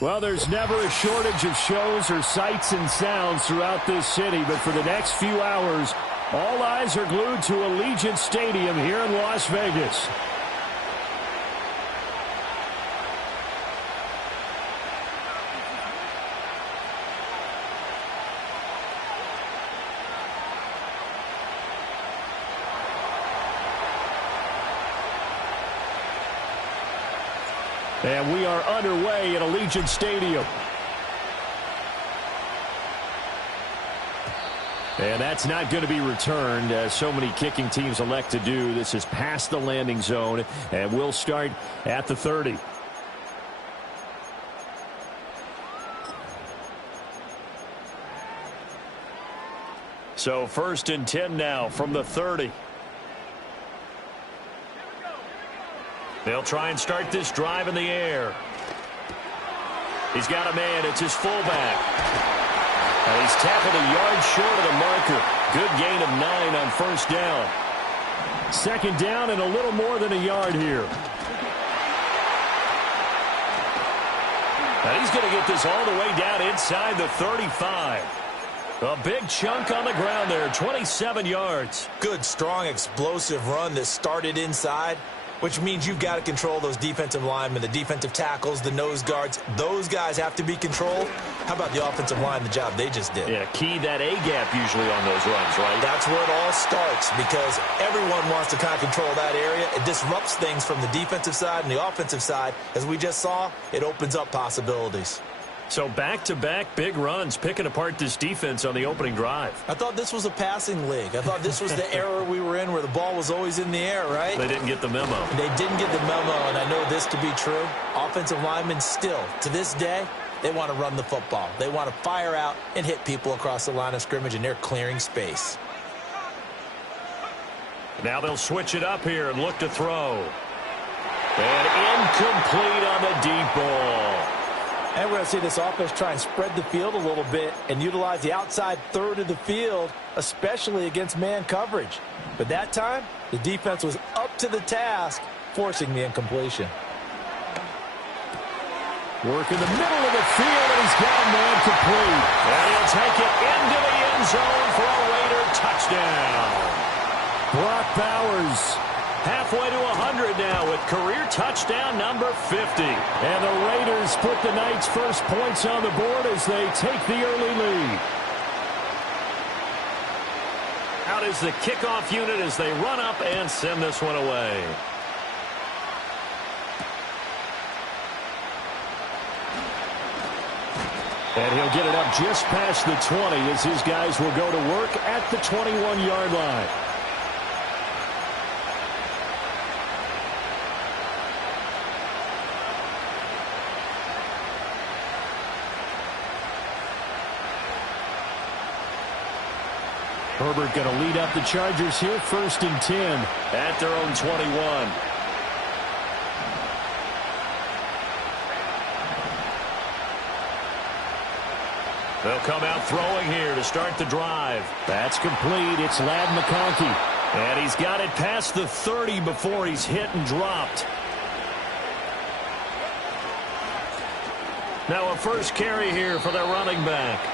Well, there's never a shortage of shows or sights and sounds throughout this city, but for the next few hours, all eyes are glued to Allegiant Stadium here in Las Vegas. And we are underway at Allegiant Stadium. And that's not going to be returned, as so many kicking teams elect to do. This is past the landing zone, and we'll start at the 30. So 1st and 10 now from the 30. They'll try and start this drive in the air. He's got a man. It's his fullback. And he's tackled a yard short of the marker. Good gain of 9 on 1st down. 2nd down and a little more than a yard here. And he's going to get this all the way down inside the 35. A big chunk on the ground there, 27 yards. Good, strong, explosive run that started inside, which means you've got to control those defensive linemen, the defensive tackles, the nose guards. Those guys have to be controlled. How about the offensive line, the job they just did? Yeah, key that A-gap usually on those runs, right? That's where it all starts, because everyone wants to kind of control that area. It disrupts things from the defensive side and the offensive side. As we just saw, it opens up possibilities. So back-to-back big runs, picking apart this defense on the opening drive. I thought this was a passing league. I thought this was the era we were in where the ball was always in the air, right? They didn't get the memo. They didn't get the memo, and I know this to be true. Offensive linemen still, to this day, they want to run the football. They want to fire out and hit people across the line of scrimmage, and they're clearing space. Now they'll switch it up here and look to throw. And incomplete on the deep ball. And we're going to see this offense try and spread the field a little bit and utilize the outside third of the field, especially against man coverage. But that time, the defense was up to the task, forcing the incompletion. Work in the middle of the field, and he's got a man complete. And he'll take it into the end zone for a Raider touchdown. Brock Bowers halfway to 100 now with career touchdown number 50. And the Raiders put the night's first points on the board as they take the early lead. Out is the kickoff unit as they run up and send this one away. And he'll get it up just past the 20 as his guys will go to work at the 21-yard line. Herbert going to lead up the Chargers here, 1st and 10 at their own 21. They'll come out throwing here to start the drive. That's complete. It's Ladd McConkey. And he's got it past the 30 before he's hit and dropped. Now a first carry here for their running back.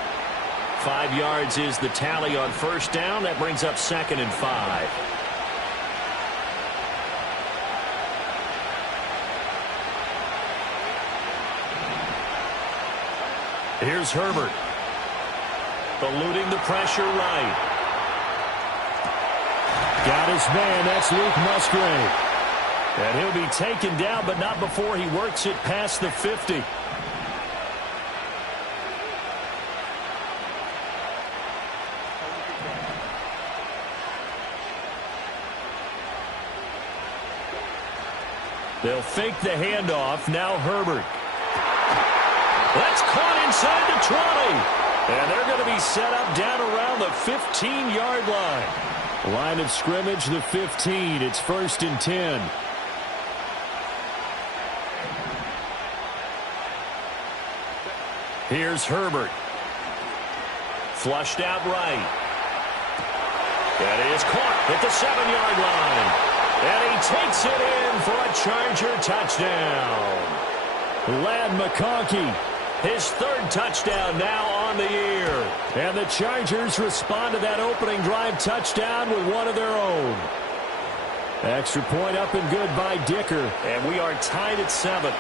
5 yards is the tally on 1st down. That brings up 2nd and 5. Here's Herbert. Eluding the pressure right. Got his man. That's Luke Musgrave. And he'll be taken down, but not before he works it past the 50. They'll fake the handoff. Now Herbert. That's caught inside the 20. And they're going to be set up down around the 15-yard line. Line of scrimmage, the 15. It's 1st and 10. Here's Herbert. Flushed out right. That is caught at the 7-yard line. And he takes it in for a Charger touchdown. Ladd McConkey His third touchdown now on the year. And the Chargers respond to that opening drive touchdown with one of their own. Extra point up and good by Dicker. And we are tied at 7.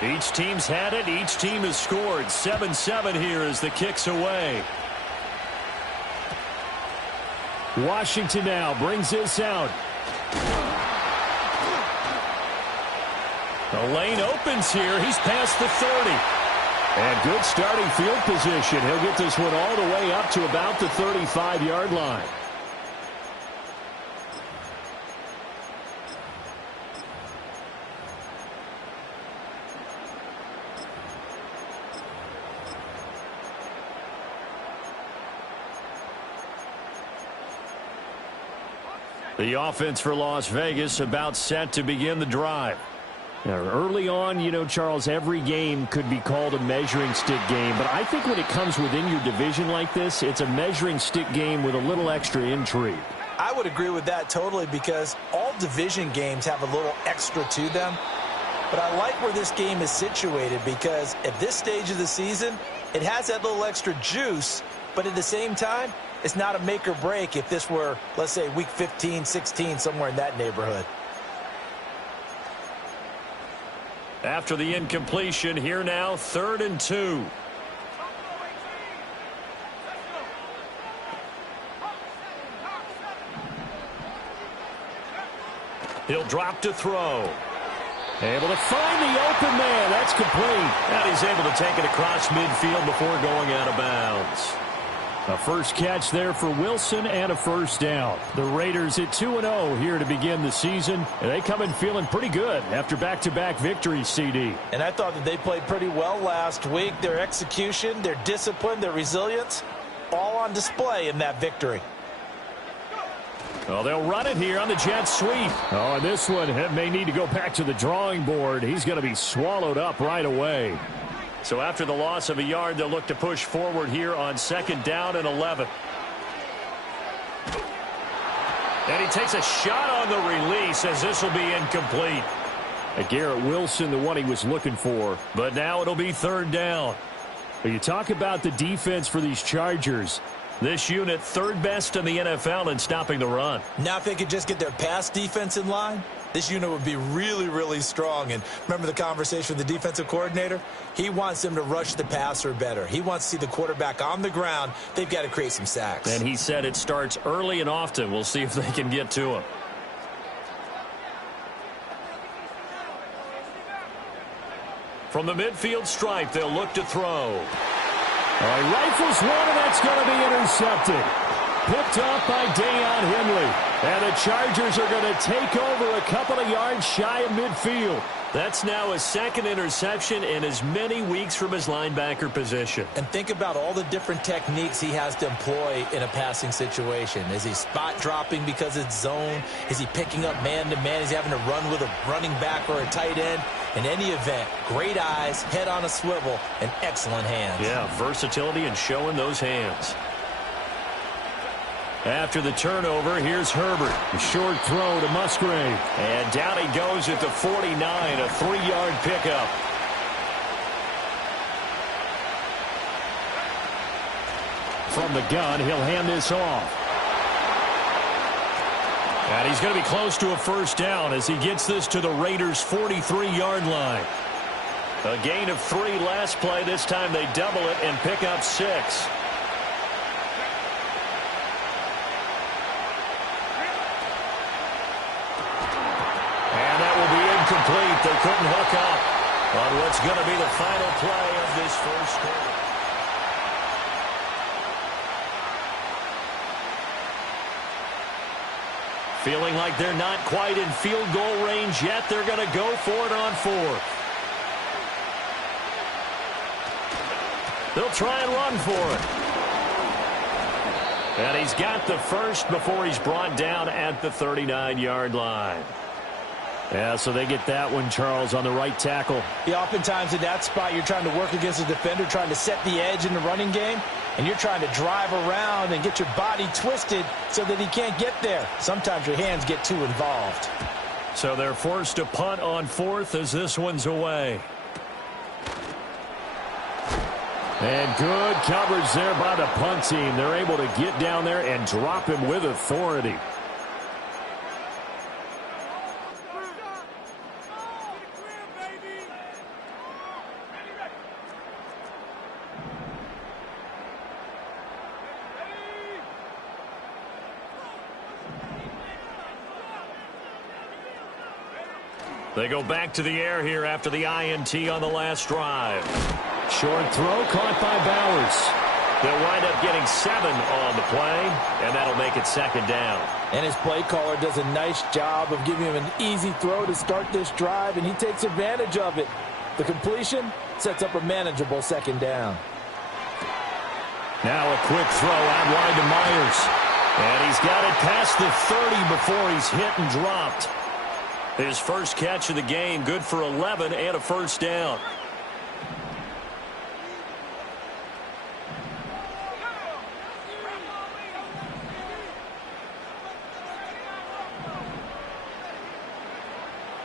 Each team's had it. Each team has scored. 7-7 here as the kick's away. Washington now brings this out. The lane opens here. He's past the 30. And good starting field position. He'll get this one all the way up to about the 35-yard line. The offense for Las Vegas about set to begin the drive. Now, early on, you know, Charles, every game could be called a measuring stick game. But I think when it comes within your division like this, it's a measuring stick game with a little extra intrigue. I would agree with that totally because all division games have a little extra to them. But I like where this game is situated because at this stage of the season, it has that little extra juice. But at the same time, it's not a make or break if this were, let's say, week 15, 16, somewhere in that neighborhood. After the incompletion, here now, 3rd and 2. He'll drop to throw. Able to find the open man. That's complete. And he's able to take it across midfield before going out of bounds. A first catch there for Wilson and a first down. The Raiders at 2-0 here to begin the season. And they come in feeling pretty good after back-to-back victories, CD. And I thought that they played pretty well last week. Their execution, their discipline, their resilience, all on display in that victory. Well, they'll run it here on the jet sweep. Oh, and this one may need to go back to the drawing board. He's going to be swallowed up right away. So after the loss of a yard, they'll look to push forward here on 2nd down and 11. And he takes a shot on the release as this will be incomplete. Garrett Wilson, the one he was looking for. But now it'll be 3rd down. But you talk about the defense for these Chargers. This unit 3rd best in the NFL in stopping the run. Now if they could just get their pass defense in line, this unit would be really, really strong. And remember the conversation with the defensive coordinator? He wants them to rush the passer better. He wants to see the quarterback on the ground. They've got to create some sacks. And he said it starts early and often. We'll see if they can get to him. From the midfield stripe, they'll look to throw. He rifles one, and that's going to be intercepted. Picked off by Deion Henley. And the Chargers are going to take over a couple of yards shy of midfield. That's now his 2nd interception in as many weeks from his linebacker position. And think about all the different techniques he has to employ in a passing situation. Is he spot dropping because it's zone? Is he picking up man-to-man? Is he having to run with a running back or a tight end? In any event, great eyes, head on a swivel, and excellent hands. Yeah, versatility and showing those hands. After the turnover, here's Herbert. A short throw to Musgrave. And down he goes at the 49, a 3-yard pickup. From the gun, he'll hand this off. And he's going to be close to a first down as he gets this to the Raiders' 43-yard line. A gain of 3 last play. This time they double it and pick up 6. Complete. They couldn't hook up on what's going to be the final play of this first quarter. Feeling like they're not quite in field goal range yet. They're going to go for it on 4th. They'll try and run for it. And he's got the first before he's brought down at the 39-yard line. Yeah, so they get that one, Charles, on the right tackle. Yeah, oftentimes in that spot, you're trying to work against a defender, trying to set the edge in the running game, and you're trying to drive around and get your body twisted so that he can't get there. Sometimes your hands get too involved. So they're forced to punt on 4th as this one's away. And good coverage there by the punt team. They're able to get down there and drop him with authority. They go back to the air here after the INT on the last drive. Short throw caught by Bowers. They'll wind up getting 7 on the play, and that'll make it second down. And his play caller does a nice job of giving him an easy throw to start this drive, and he takes advantage of it. The completion sets up a manageable second down. Now a quick throw out wide to Myers. And he's got it past the 30 before he's hit and dropped. His first catch of the game, good for 11 and a first down.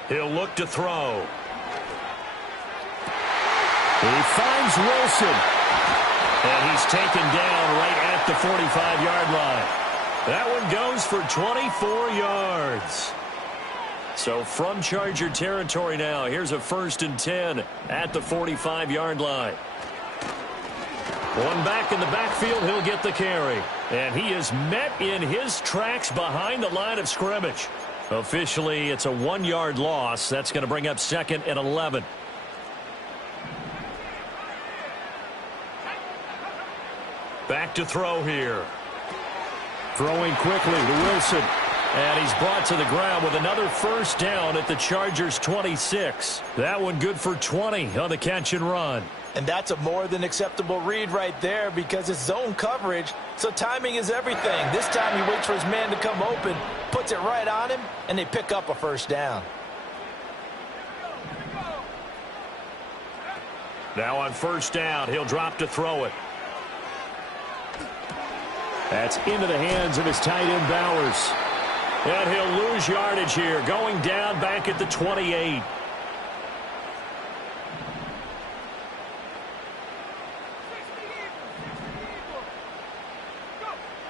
He'll look to throw. He finds Wilson. And he's taken down right at the 45-yard line. That one goes for 24 yards. So from Charger territory now, here's a 1st and 10 at the 45-yard line. One back in the backfield, he'll get the carry. And he is met in his tracks behind the line of scrimmage. Officially, it's a 1-yard loss. That's going to bring up 2nd and 11. Back to throw here. Throwing quickly to Wilson. And he's brought to the ground with another first down at the Chargers' 26. That one good for 20 on the catch and run. And that's a more than acceptable read right there because it's zone coverage, so timing is everything. This time he waits for his man to come open, puts it right on him, and they pick up a first down. Now on first down, he'll drop to throw it. That's into the hands of his tight end, Bowers. And he'll lose yardage here, going down back at the 28.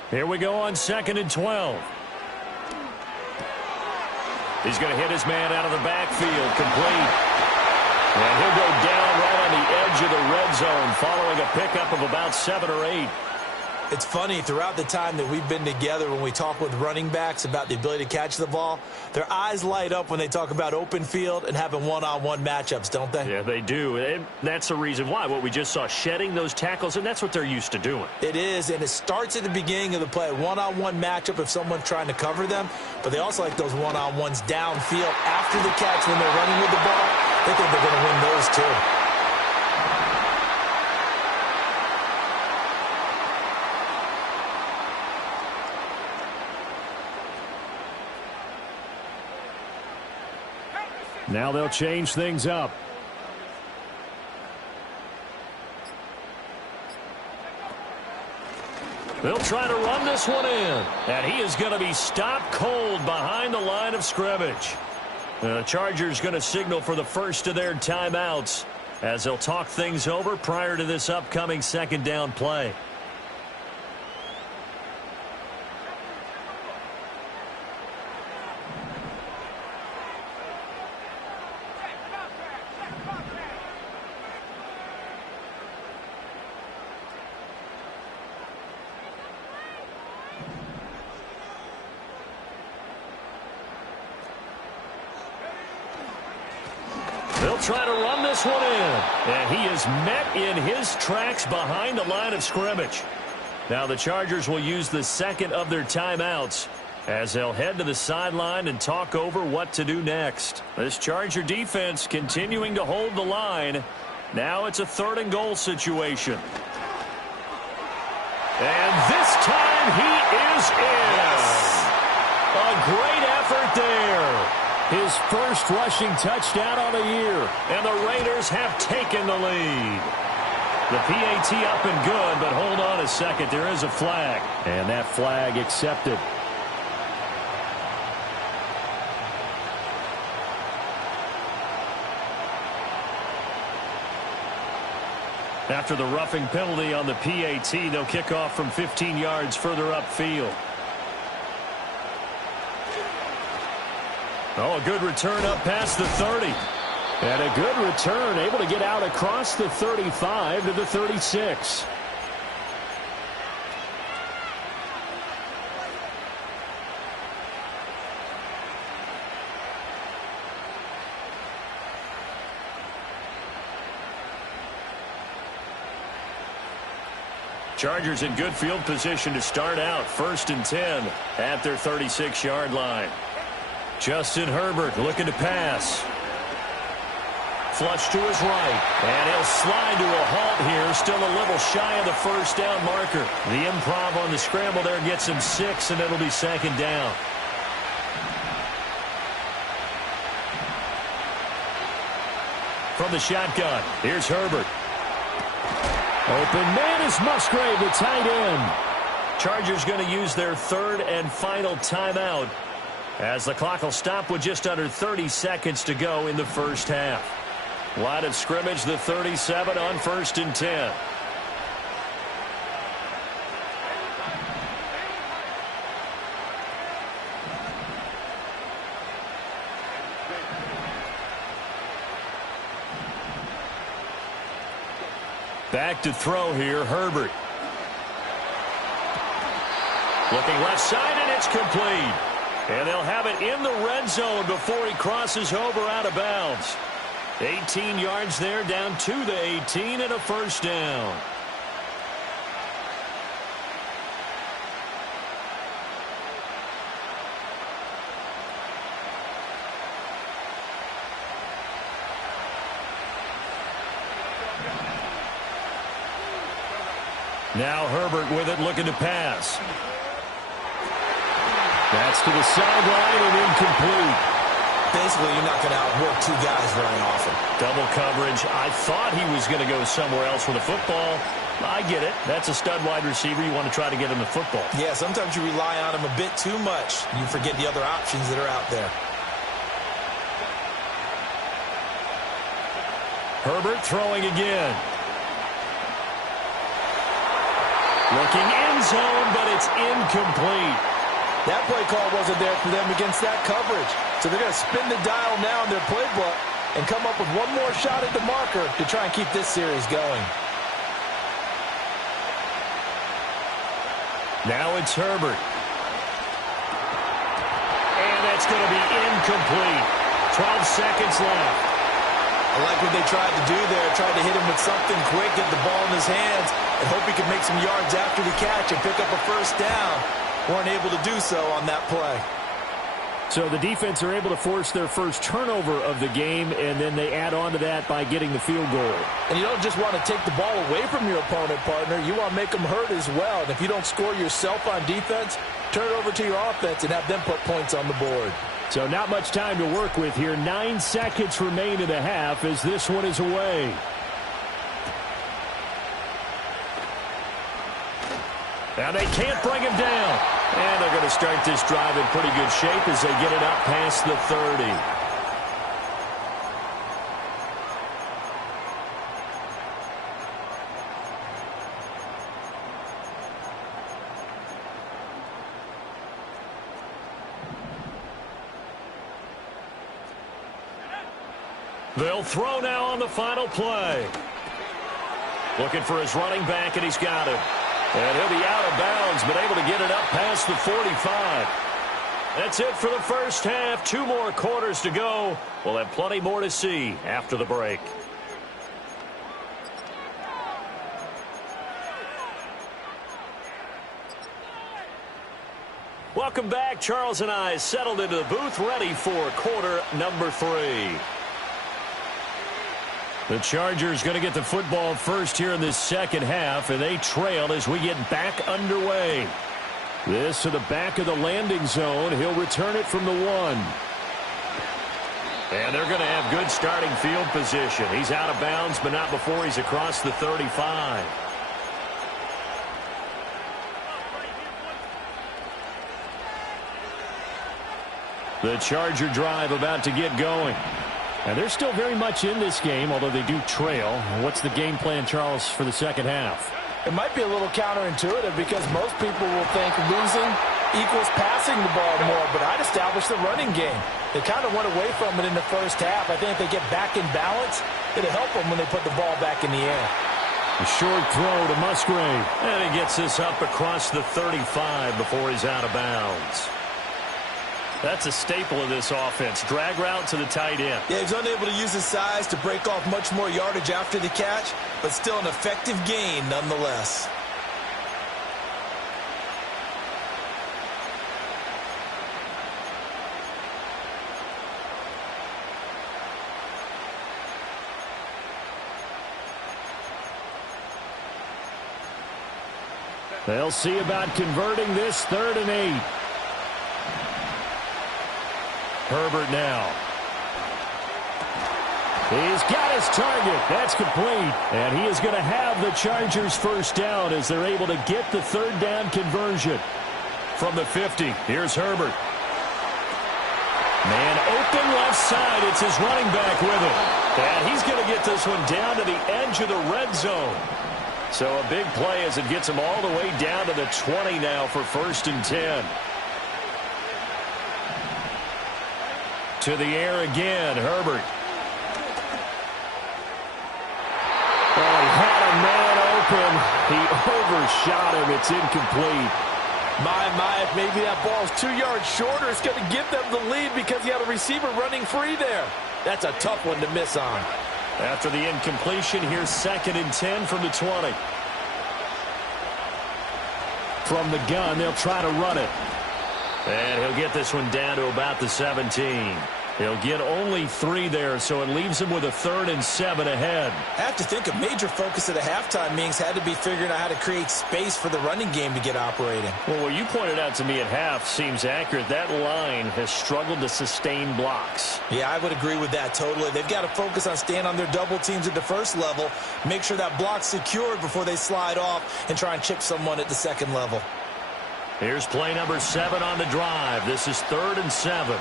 Here we go on 2nd and 12. He's going to hit his man out of the backfield, complete. And he'll go down right on the edge of the red zone following a pickup of about 7 or 8. It's funny, throughout the time that we've been together, when we talk with running backs about the ability to catch the ball, their eyes light up when they talk about open field and having one-on-one matchups, don't they? Yeah, they do. And that's the reason why. What we just saw, shedding those tackles, and that's what they're used to doing. It is, and it starts at the beginning of the play. One-on-one matchup if someone's trying to cover them, but they also like those one-on-ones downfield after the catch when they're running with the ball. They think they're going to win those too. Now they'll change things up. They'll try to run this one in. And he is going to be stopped cold behind the line of scrimmage. The Chargers going to signal for the first of their timeouts as they'll talk things over prior to this upcoming 2nd down play. They'll try to run this one in. And he is met in his tracks behind the line of scrimmage. Now the Chargers will use the 2nd of their timeouts as they'll head to the sideline and talk over what to do next. This Charger defense continuing to hold the line. Now it's a 3rd and goal situation. And this time he is in. A great effort there. His first rushing touchdown on the year. And the Raiders have taken the lead. The PAT up and good, but hold on a second. There is a flag. And that flag accepted. After the roughing penalty on the PAT, they'll kick off from 15 yards further upfield. Oh, a good return up past the 30. And a good return, able to get out across the 35 to the 36. Chargers in good field position to start out. 1st and 10 at their 36-yard line. Justin Herbert looking to pass. Flush to his right. And he'll slide to a halt here. Still a little shy of the first down marker. The improv on the scramble there gets him 6, and it'll be 2nd down. From the shotgun, here's Herbert. Open man is Musgrave, the tight end. Chargers going to use their 3rd and final timeout as the clock will stop with just under 30 seconds to go in the first half. Line of scrimmage, the 37 on 1st and 10. Back to throw here, Herbert. Looking left side, and it's complete. And they'll have it in the red zone before he crosses over out of bounds. 18 yards there, down to the 18, and a 1st down. Now Herbert with it, looking to pass. That's to the sideline and incomplete. Basically, you're not going to outwork 2 guys very often. Double coverage. I thought he was going to go somewhere else with the football. I get it. That's a stud wide receiver. You want to try to get him the football. Yeah, sometimes you rely on him a bit too much. You forget the other options that are out there. Herbert throwing again. Looking end zone, but it's incomplete. That play call wasn't there for them against that coverage. So they're going to spin the dial now in their playbook and come up with one more shot at the marker to try and keep this series going. Now it's Herbert. And that's going to be incomplete. 12 seconds left. I like what they tried to do there. Tried to hit him with something quick, get the ball in his hands, and hope he could make some yards after the catch and pick up a 1st down. Weren't able to do so on that play. So the defense are able to force their first turnover of the game, and then they add on to that by getting the field goal. And you don't just want to take the ball away from your opponent, partner. You want to make them hurt as well. And if you don't score yourself on defense, turn it over to your offense and have them put points on the board. So not much time to work with here. 9 seconds remain in the half as this one is away. Now they can't bring him down. And they're going to start this drive in pretty good shape as they get it up past the 30. They'll throw now on the final play. Looking for his running back, and he's got him. And he'll be out of bounds, but able to get it up past the 45. That's it for the first half. 2 more quarters to go. We'll have plenty more to see after the break. Welcome back. Charles and I settled into the booth, ready for quarter number 3. The Chargers going to get the football first here in this second half, and they trail as we get back underway. This to the back of the landing zone. He'll return it from the 1. And they're going to have good starting field position. He's out of bounds, but not before he's across the 35. The Charger drive about to get going. And they're still very much in this game, although they do trail. What's the game plan, Charles, for the second half? It might be a little counterintuitive because most people will think losing equals passing the ball more, but I'd establish the running game. They kind of went away from it in the first half. I think if they get back in balance, it'll help them when they put the ball back in the air. A short throw to Musgrave. And he gets this up across the 35 before he's out of bounds. That's a staple of this offense. Drag route to the tight end. Yeah, he's unable to use his size to break off much more yardage after the catch, but still an effective gain nonetheless. They'll see about converting this 3rd and 8. Herbert now. He's got his target. That's complete. And he is going to have the Chargers first down as they're able to get the 3rd down conversion. From the 50, here's Herbert. Man open left side. It's his running back with it. And he's going to get this one down to the edge of the red zone. So a big play as it gets him all the way down to the 20 now for 1st and 10. To the air again, Herbert. Oh, he had a man open. He overshot him. It's incomplete. My, if maybe that ball is 2 yards shorter, it's going to give them the lead because you had a receiver running free there. That's a tough one to miss on. After the incompletion, here's 2nd and 10 from the 20. From the gun, they'll try to run it. And he'll get this one down to about the 17. He'll get only 3 there, so it leaves him with a 3rd and 7 ahead. I have to think a major focus of the halftime meetings had to be figuring out how to create space for the running game to get operating. Well, what you pointed out to me at half seems accurate. That line has struggled to sustain blocks. Yeah, I would agree with that totally. They've got to focus on staying on their double teams at the first level, make sure that block's secured before they slide off and try and chip someone at the second level. Here's play number 7 on the drive. This is 3rd and 7.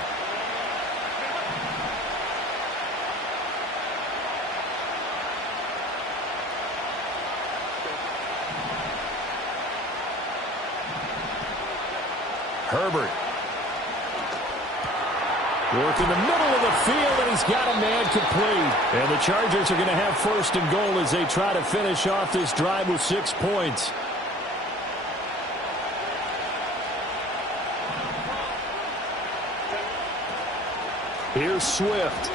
Herbert. Work in the middle of the field, and he's got a man complete. And the Chargers are going to have 1st and goal as they try to finish off this drive with 6 points. Here's Swift.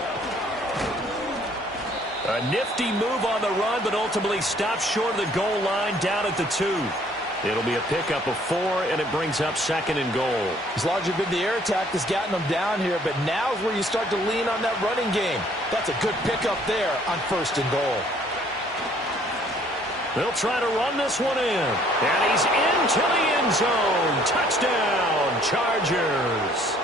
A nifty move on the run, but ultimately stops short of the goal line down at the 2. It'll be a pickup of 4, and it brings up 2nd and goal. It's largely been the air attack that's gotten them down here, but now's where you start to lean on that running game. That's a good pickup there on 1st and goal. They'll try to run this one in. And he's into the end zone. Touchdown, Chargers.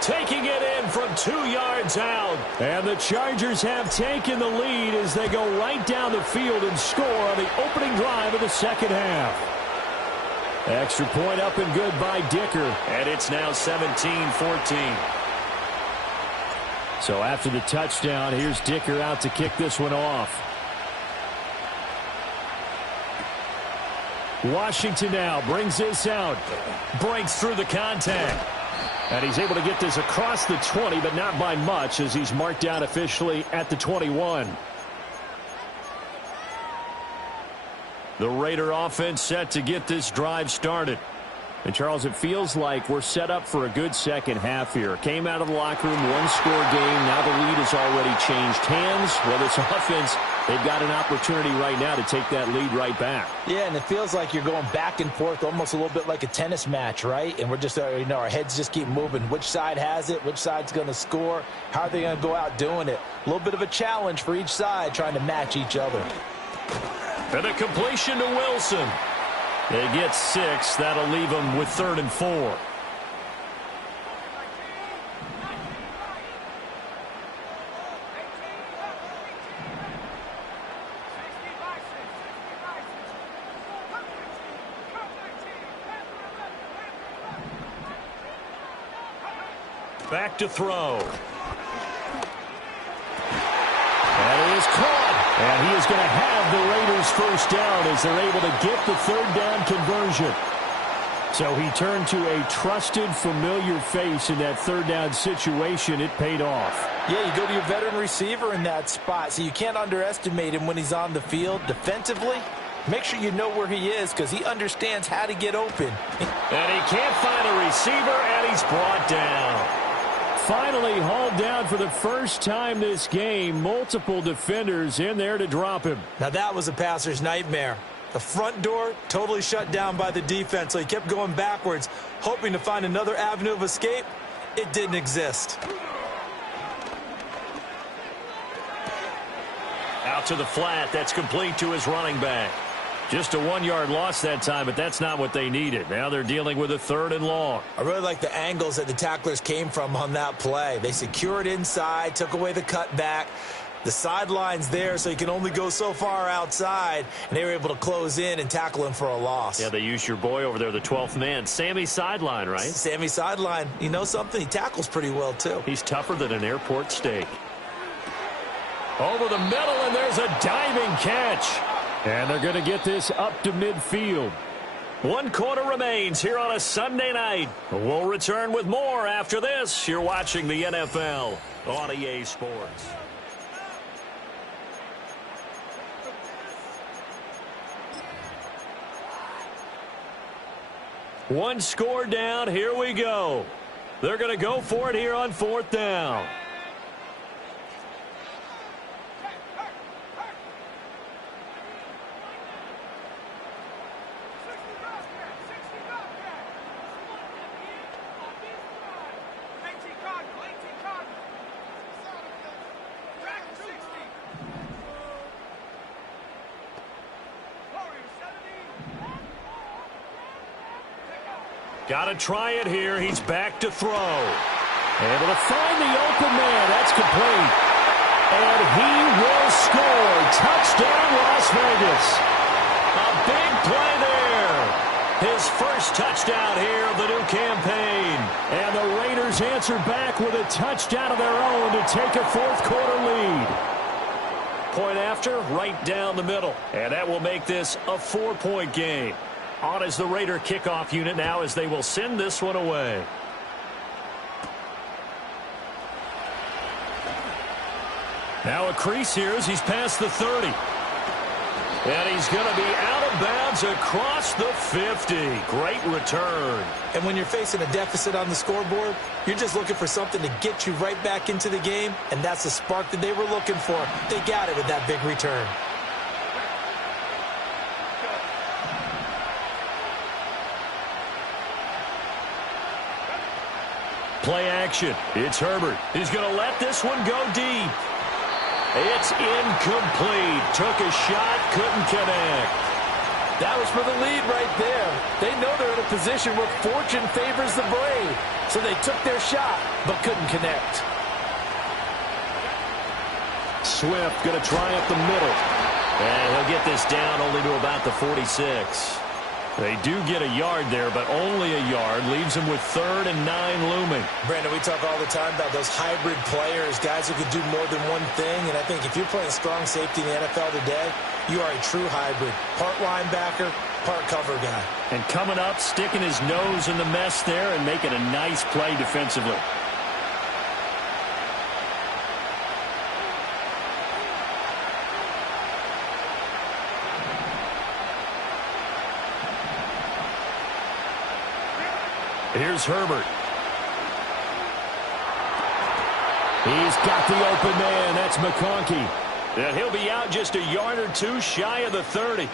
Taking it in from 2 yards out. And the Chargers have taken the lead as they go right down the field and score on the opening drive of the second half. Extra point up and good by Dicker. And it's now 17-14. So after the touchdown, here's Dicker out to kick this one off. Washington now brings this out. Breaks through the contact. And he's able to get this across the 20, but not by much as he's marked down officially at the 21. The Raider offense set to get this drive started. And, Charles, it feels like we're set up for a good second half here. Came out of the locker room, one-score game. Now the lead has already changed hands. Whether it's offense, they've got an opportunity right now to take that lead right back. Yeah, and it feels like you're going back and forth almost a little bit like a tennis match, right? And we're just, our heads just keep moving. Which side has it? Which side's going to score? How are they going to go out doing it? A little bit of a challenge for each side trying to match each other. And a completion to Wilson. They get 6. That'll leave them with 3rd and 4. Back to throw. is going to have the Raiders first down as they're able to get the third down conversion. So he turned to a trusted, familiar face in that third down situation. It paid off. Yeah, you go to your veteran receiver in that spot, so you can't underestimate him when he's on the field. Defensively, make sure you know where he is because he understands how to get open. And he can't find a receiver, and he's brought down. Finally hauled down for the first time this game. Multiple defenders in there to drop him. Now that was a passer's nightmare. The front door totally shut down by the defense, so he kept going backwards, hoping to find another avenue of escape. It didn't exist. Out to the flat. That's complete to his running back. Just a 1-yard loss that time, but that's not what they needed. Now they're dealing with a 3rd and long. I really like the angles that the tacklers came from on that play. They secured inside, took away the cutback. The sideline's there, so you can only go so far outside, and they were able to close in and tackle him for a loss. Yeah, they used your boy over there, the 12th man, Sammy Sideline, right? Sammy Sideline. You know something? He tackles pretty well, too. He's tougher than an airport steak. Over the middle, and there's a diving catch. And they're going to get this up to midfield. 1 quarter remains here on a Sunday night. We'll return with more after this. You're watching the NFL on EA Sports. One score down. Here we go. They're going to go for it here on 4th down. Got to try it here. He's back to throw. Able to find the open man. That's complete. And he will score. Touchdown, Las Vegas. A big play there. His first touchdown here of the new campaign. And the Raiders answer back with a touchdown of their own to take a 4th quarter lead. Point after, right down the middle. And that will make this a 4-point game. On as the Raider kickoff unit now as they will send this one away. Now a crease here as he's past the 30. And he's going to be out of bounds across the 50. Great return. And when you're facing a deficit on the scoreboard, you're just looking for something to get you right back into the game, and that's the spark that they were looking for. They got it with that big return. Play action. It's Herbert. He's going to let this one go deep. It's incomplete. Took a shot, couldn't connect. That was for the lead right there. They know they're in a position where fortune favors the brave. So they took their shot, but couldn't connect. Swift going to try up the middle. And he'll get this down only to about the 46. They do get a yard there, but only a yard. Leaves them with 3rd and 9 looming. Brandon, we talk all the time about those hybrid players, guys who could do more than one thing. And I think if you're playing strong safety in the NFL today, you are a true hybrid. Part linebacker, part cover guy. And coming up, sticking his nose in the mess there and making a nice play defensively. Here's Herbert. He's got the open man. That's McConkey. And he'll be out just a yard or two shy of the 30.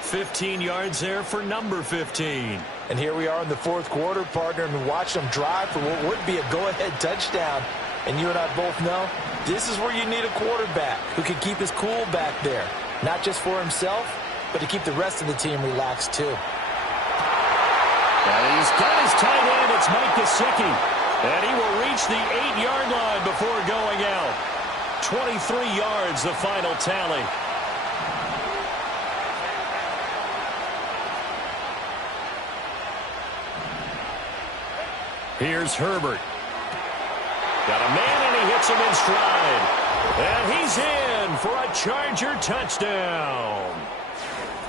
15 yards there for number 15. And here we are in the 4th quarter, partner, and watch them drive for what would be a go-ahead touchdown. And you and I both know this is where you need a quarterback who can keep his cool back there. Not just for himself, but to keep the rest of the team relaxed too. And he's got his tight end. It's Mike Gesicki. And he will reach the 8-yard line before going out. 23 yards, the final tally. Here's Herbert. Got a man, and he hits him in stride. And he's in. in for a Charger touchdown.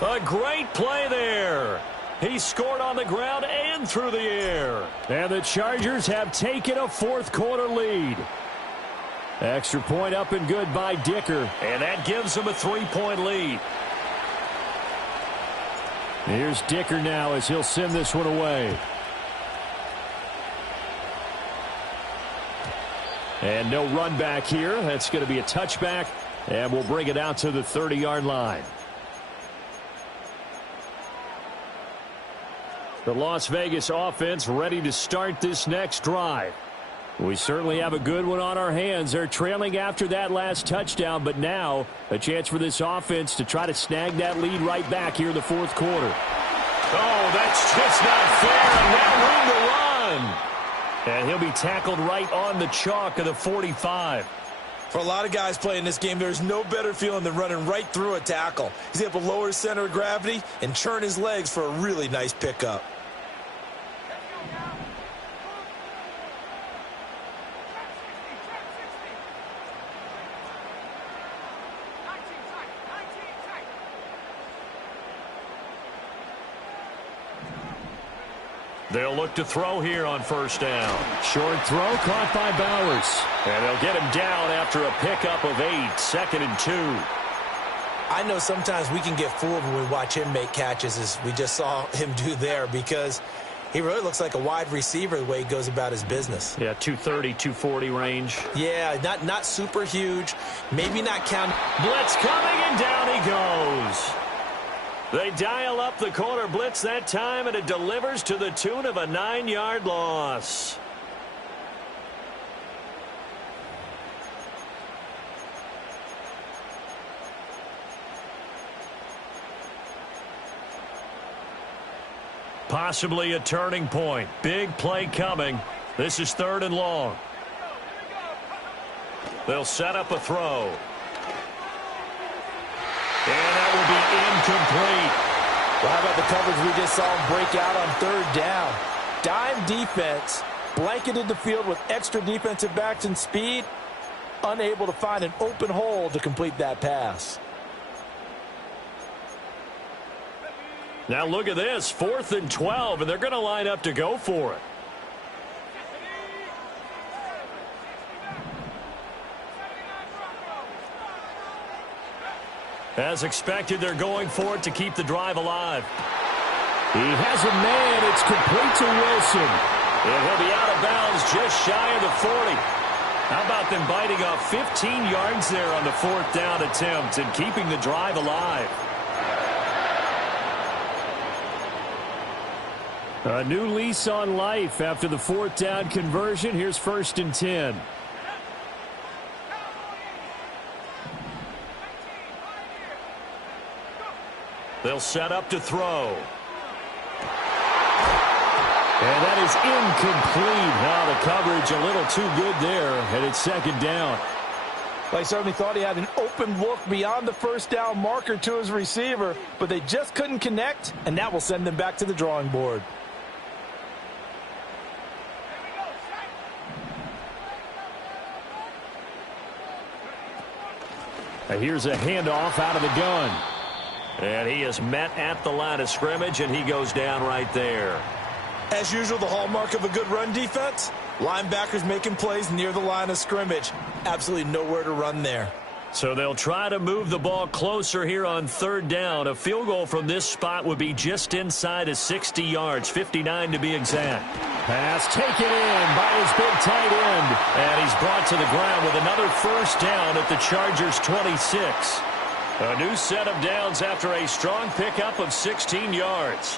A great play there. He scored on the ground and through the air. And the Chargers have taken a fourth-quarter lead. Extra point up and good by Dicker. And that gives them a 3-point lead. Here's Dicker now as he'll send this one away. And no run back here. That's going to be a touchback. And we'll bring it out to the 30-yard line. The Las Vegas offense ready to start this next drive. We certainly have a good one on our hands. They're trailing after that last touchdown, but now a chance for this offense to try to snag that lead right back here in the fourth quarter. Oh, that's just not fair, and now room to run. And he'll be tackled right on the chalk of the 45. For a lot of guys playing this game, there's no better feeling than running right through a tackle. He's able to lower his center of gravity and churn his legs for a really nice pickup. They'll look to throw here on first down. Short throw caught by Bowers. And they'll get him down after a pickup of 8, 2nd and 2. I know sometimes we can get fooled when we watch him make catches, as we just saw him do there, because he really looks like a wide receiver the way he goes about his business. Yeah, 230, 240 range. Yeah, not super huge, maybe not count. Blitz coming, and down he goes. They dial up the corner blitz that time, and it delivers to the tune of a 9-yard loss. Possibly a turning point. Big play coming. This is 3rd and long. They'll set up a throw. And that will be incomplete. Well, how about the coverage we just saw him break out on 3rd down? Dime defense, blanketed the field with extra defensive backs and speed, unable to find an open hole to complete that pass. Now look at this, 4th and 12, and they're going to line up to go for it. As expected, they're going for it to keep the drive alive. He has a man. It's complete to Wilson. And he'll be out of bounds just shy of the 40. How about them biting off 15 yards there on the 4th down attempt and keeping the drive alive? A new lease on life after the 4th down conversion. Here's 1st and 10. They'll set up to throw. And that is incomplete. Now the coverage a little too good there, and it's 2nd down. Well, he certainly thought he had an open look beyond the 1st down marker to his receiver, but they just couldn't connect, and that will send them back to the drawing board. And here's a handoff out of the gun. And he is met at the line of scrimmage, and he goes down right there. As usual, the hallmark of a good run defense, linebackers making plays near the line of scrimmage. Absolutely nowhere to run there. So they'll try to move the ball closer here on 3rd down. A field goal from this spot would be just inside of 60 yards, 59 to be exact. Pass taken in by his big tight end. And he's brought to the ground with another 1st down at the Chargers' 26. A new set of downs after a strong pickup of 16 yards.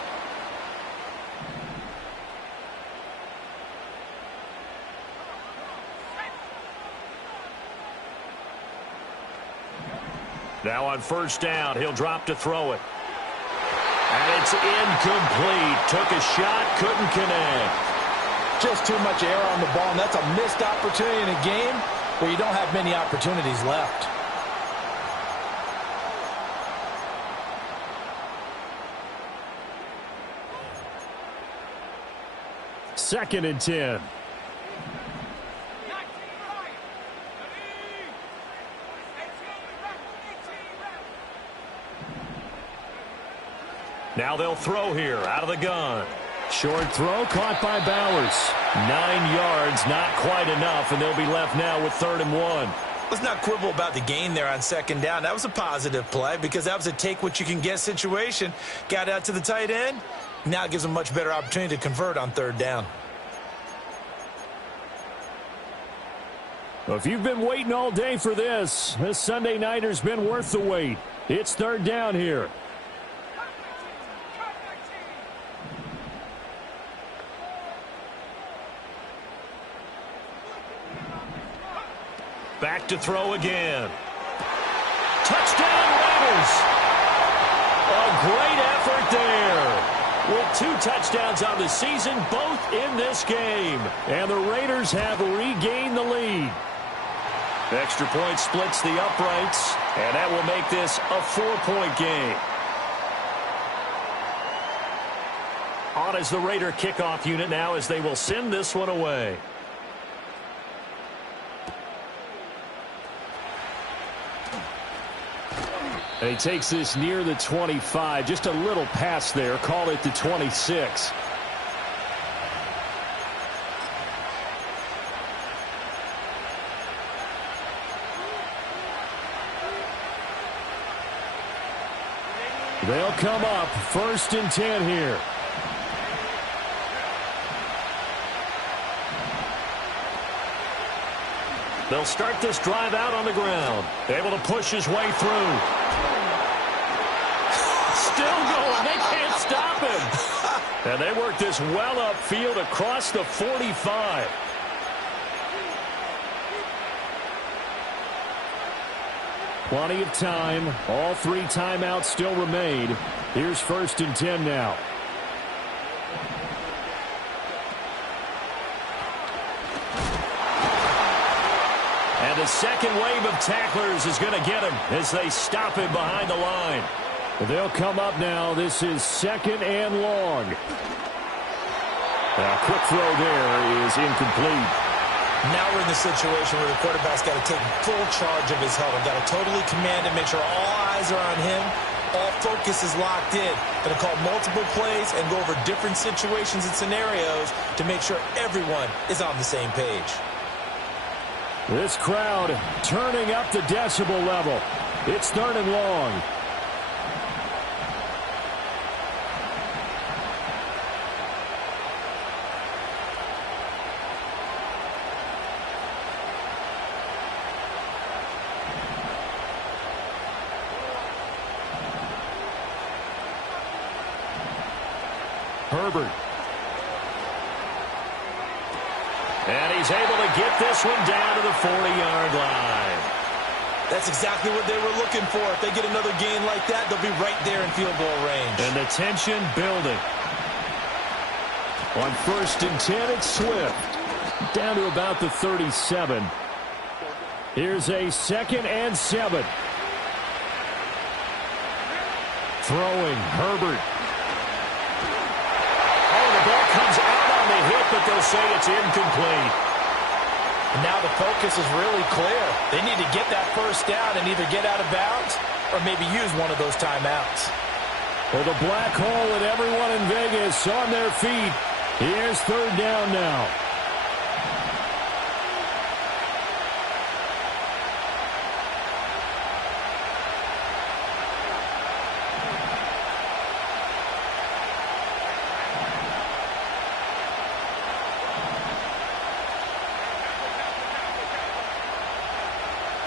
Now on 1st down, he'll drop to throw it. And it's incomplete. Took a shot, couldn't connect. Just too much air on the ball, and that's a missed opportunity in a game where you don't have many opportunities left. Second and 10. Now they'll throw here out of the gun. Short throw caught by Bowers. 9 yards, not quite enough, and they'll be left now with 3rd and 1. Let's not quibble about the gain there on 2nd down. That was a positive play because that was a take-what-you-can-get situation. Got out to the tight end. Now it gives them a much better opportunity to convert on 3rd down. Well, if you've been waiting all day for this Sunday nighter's been worth the wait. It's 3rd down here. Back to throw again. Touchdown, Raiders! A great effort there. With 2 touchdowns on the season, both in this game. And the Raiders have regained the lead. Extra point splits the uprights, and that will make this a 4-point game. On is the Raider kickoff unit now as they will send this one away. And he takes this near the 25. Just a little pass there. Call it the 26. They'll come up 1st and 10 here. They'll start this drive out on the ground. Able to push his way through. Still going. They can't stop him. And they work this well upfield across the 45. Plenty of time. All 3 timeouts still remain. Here's 1st and 10 now. And the second wave of tacklers is going to get him as they stop him behind the line. They'll come up now. This is 2nd and long. A quick throw there is incomplete. Now we're in the situation where the quarterback's got to take full charge of his huddle. Got to totally command it, make sure all eyes are on him. All focus is locked in. Going to call multiple plays and go over different situations and scenarios to make sure everyone is on the same page. This crowd turning up the decibel level. It's 3rd and long. Herbert. And he's able to get this one down to the 40-yard line. That's exactly what they were looking for. If they get another gain like that, they'll be right there in field goal range. And the tension building. On 1st and 10, it's Swift. Down to about the 37. Here's a 2nd and 7. Throwing, Herbert. The ball comes out on the hit, but they'll say it's incomplete. And now the focus is really clear. They need to get that 1st down and either get out of bounds or maybe use one of those timeouts. Well, the black hole and everyone in Vegas on their feet. Here's 3rd down now.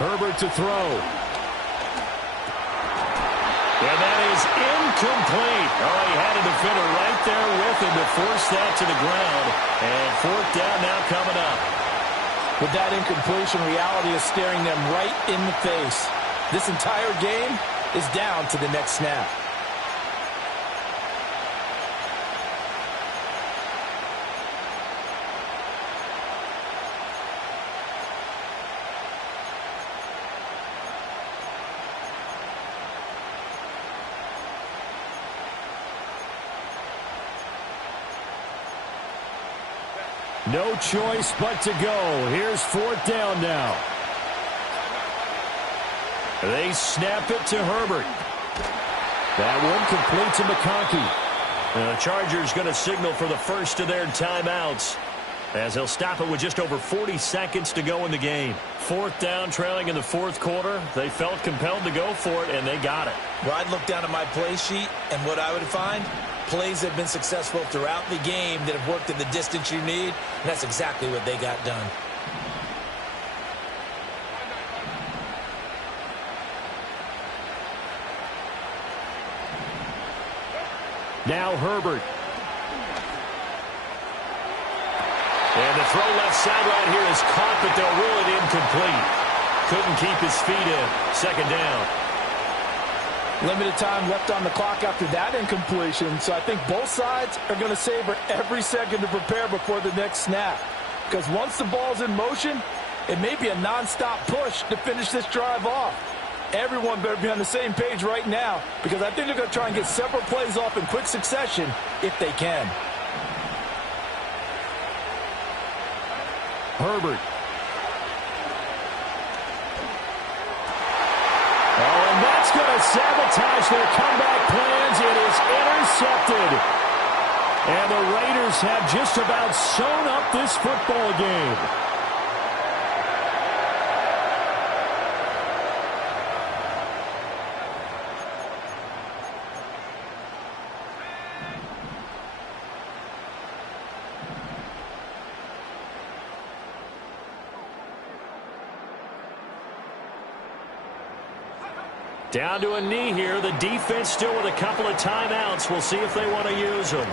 Herbert to throw. And that is incomplete. Oh, he had a defender right there with him to force that to the ground. And 4th down now coming up. With that incompletion, reality is staring them right in the face. This entire game is down to the next snap. No choice but to go. Here's 4th down now. They snap it to Herbert. That one complete to McConkey. The Chargers going to signal for the first of their timeouts, as they'll stop it with just over 40 seconds to go in the game. 4th down, trailing in the 4th quarter. They felt compelled to go for it, and they got it. Well, I'd look down at my play sheet, and what I would find, plays that have been successful throughout the game that have worked in the distance you need, and that's exactly what they got done. Now Herbert. And the throw left side right here is caught, but they'll rule it incomplete. Couldn't keep his feet in. 2nd down. Limited time left on the clock after that incompletion, so I think both sides are going to savor every second to prepare before the next snap. Because once the ball's in motion, it may be a nonstop push to finish this drive off. Everyone better be on the same page right now, because I think they're going to try and get several plays off in quick succession if they can. Herbert. Oh, and that's going to sabotage their comeback plans. It is intercepted. And the Raiders have just about sewn up this football game. Down to a knee here. The defense still with a couple of timeouts. We'll see if they want to use them.